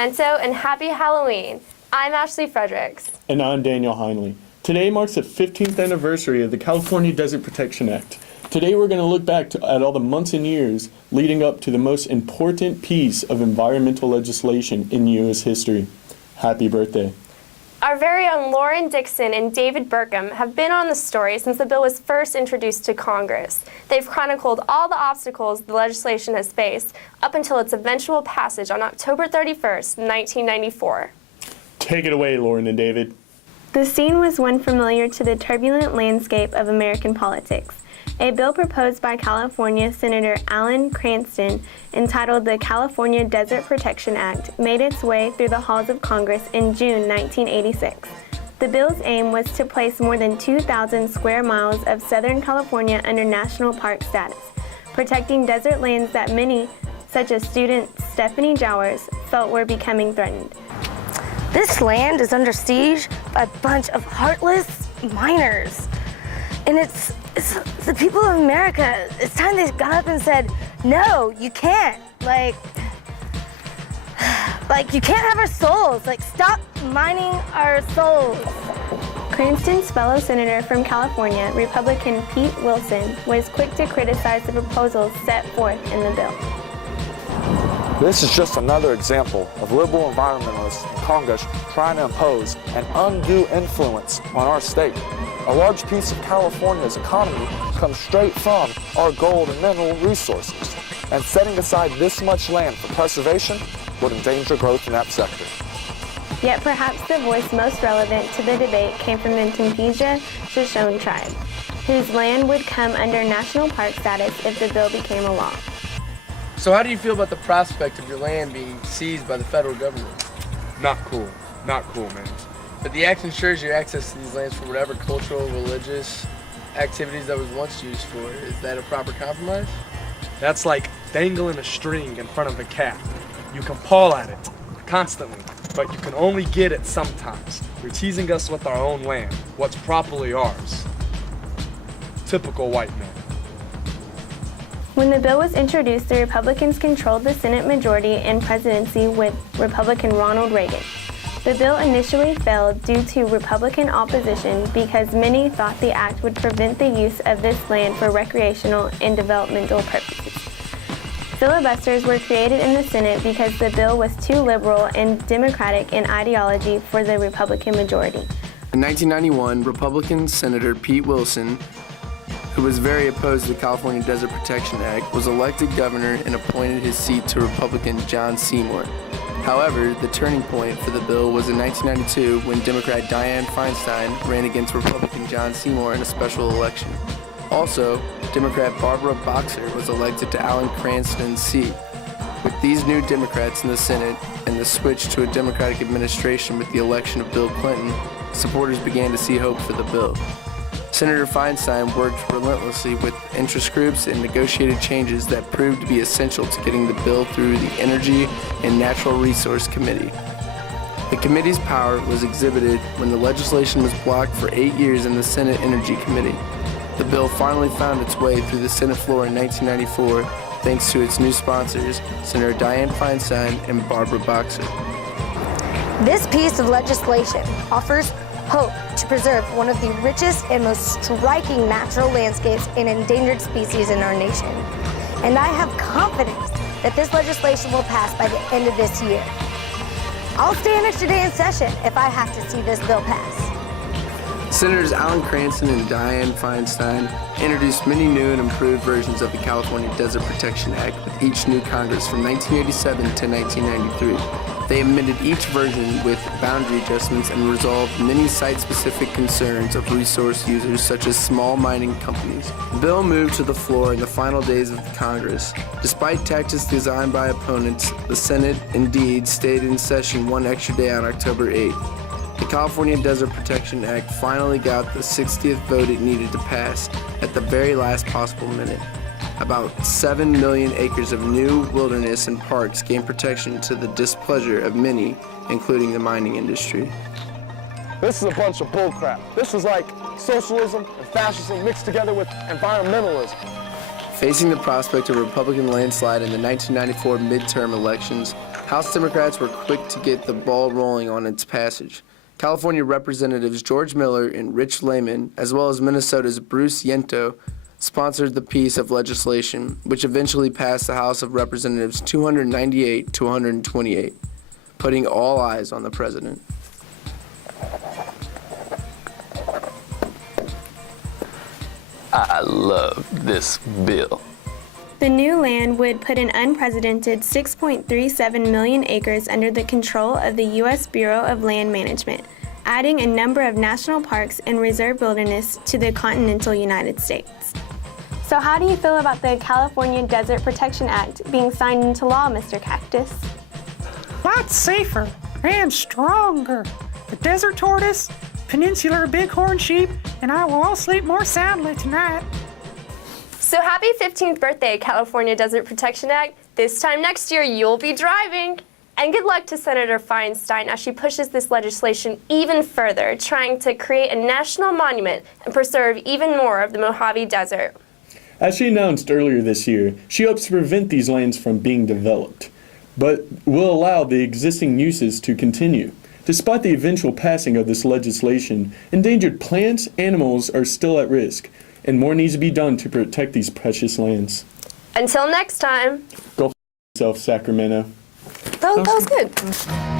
Sacramento, and happy Halloween. I'm Ashley Fredericks. And I'm Daniel Heinley. Today marks the 15th anniversary of the California Desert Protection Act. Today we're going to look back at all the months and years leading up to the most important piece of environmental legislation in U.S. history. Happy birthday. Our very own Lauren Dixon and David Burkham have been on the story since the bill was first introduced to Congress. They've chronicled all the obstacles the legislation has faced up until its eventual passage on October 31st, 1994. Take it away, Lauren and David. The scene was one familiar to the turbulent landscape of American politics. A bill proposed by California Senator Alan Cranston, entitled the California Desert Protection Act, made its way through the halls of Congress in June 1986. The bill's aim was to place more than 2,000 square miles of Southern California under national park status, protecting desert lands that many, such as student Stephanie Jowers, felt were becoming threatened. This land is under siege by a bunch of heartless miners. And it's the people of America. It's time they got up and said, no, you can't. Like you can't have our souls. Like, stop mining our souls. Cranston's fellow senator from California, Republican Pete Wilson, was quick to criticize the proposals set forth in the bill. This is just another example of liberal environmentalists in Congress trying to impose an undue influence on our state. A large piece of California's economy comes straight from our gold and mineral resources, and setting aside this much land for preservation would endanger growth in that sector. Yet perhaps the voice most relevant to the debate came from the Tempeja Shoshone tribe, whose land would come under national park status if the bill became a law. So how do you feel about the prospect of your land being seized by the federal government? Not cool, man. But the act ensures your access to these lands for whatever cultural, religious activities that was once used for. Is that a proper compromise? That's like dangling a string in front of a cat. You can paw at it constantly, but you can only get it sometimes. You're teasing us with our own land, what's properly ours. Typical white man. When the bill was introduced, the Republicans controlled the Senate majority and presidency with Republican Ronald Reagan. The bill initially failed due to Republican opposition because many thought the act would prevent the use of this land for recreational and developmental purposes. Filibusters were created in the Senate because the bill was too liberal and democratic in ideology for the Republican majority. In 1991, Republican Senator Pete Wilson, who was very opposed to the California Desert Protection Act, was elected governor and appointed his seat to Republican John Seymour. However, the turning point for the bill was in 1992 when Democrat Dianne Feinstein ran against Republican John Seymour in a special election. Also, Democrat Barbara Boxer was elected to Alan Cranston's seat. With these new Democrats in the Senate and the switch to a Democratic administration with the election of Bill Clinton, supporters began to see hope for the bill. Senator Feinstein worked relentlessly with interest groups and negotiated changes that proved to be essential to getting the bill through the Energy and Natural Resource Committee. The committee's power was exhibited when the legislation was blocked for 8 years in the Senate Energy Committee. The bill finally found its way through the Senate floor in 1994 thanks to its new sponsors, Senator Dianne Feinstein and Barbara Boxer. This piece of legislation offers hope to preserve one of the richest and most striking natural landscapes and endangered species in our nation. And I have confidence that this legislation will pass by the end of this year. I'll stay an extra day in session if I have to see this bill pass. Senators Alan Cranston and Dianne Feinstein introduced many new and improved versions of the California Desert Protection Act with each new Congress from 1987 to 1993. They amended each version with boundary adjustments and resolved many site-specific concerns of resource users such as small mining companies. The bill moved to the floor in the final days of the Congress. Despite tactics designed by opponents, the Senate indeed stayed in session one extra day on October 8th. The California Desert Protection Act finally got the 60th vote it needed to pass at the very last possible minute. About 7 million acres of new wilderness and parks gained protection to the displeasure of many, including the mining industry. This is a bunch of bullcrap. This is like socialism and fascism mixed together with environmentalism. Facing the prospect of a Republican landslide in the 1994 midterm elections, House Democrats were quick to get the ball rolling on its passage. California Representatives George Miller and Rich Lehman, as well as Minnesota's Bruce Yento, sponsored the piece of legislation, which eventually passed the House of Representatives 298 to 128, putting all eyes on the president. I love this bill. The new land would put an unprecedented 6.37 million acres under the control of the U.S. Bureau of Land Management, adding a number of national parks and reserve wilderness to the continental United States. So how do you feel about the California Desert Protection Act being signed into law, Mr. Cactus? Lots safer and stronger. The desert tortoise, peninsular bighorn sheep, and I will all sleep more soundly tonight. So happy 15th birthday, California Desert Protection Act. This time next year, you'll be driving. And good luck to Senator Feinstein as she pushes this legislation even further, trying to create a national monument and preserve even more of the Mojave Desert. As she announced earlier this year, she hopes to prevent these lands from being developed, but will allow the existing uses to continue. Despite the eventual passing of this legislation, endangered plants, animals are still at risk, and more needs to be done to protect these precious lands. Until next time. Go f*** yourself, Sacramento. That was good.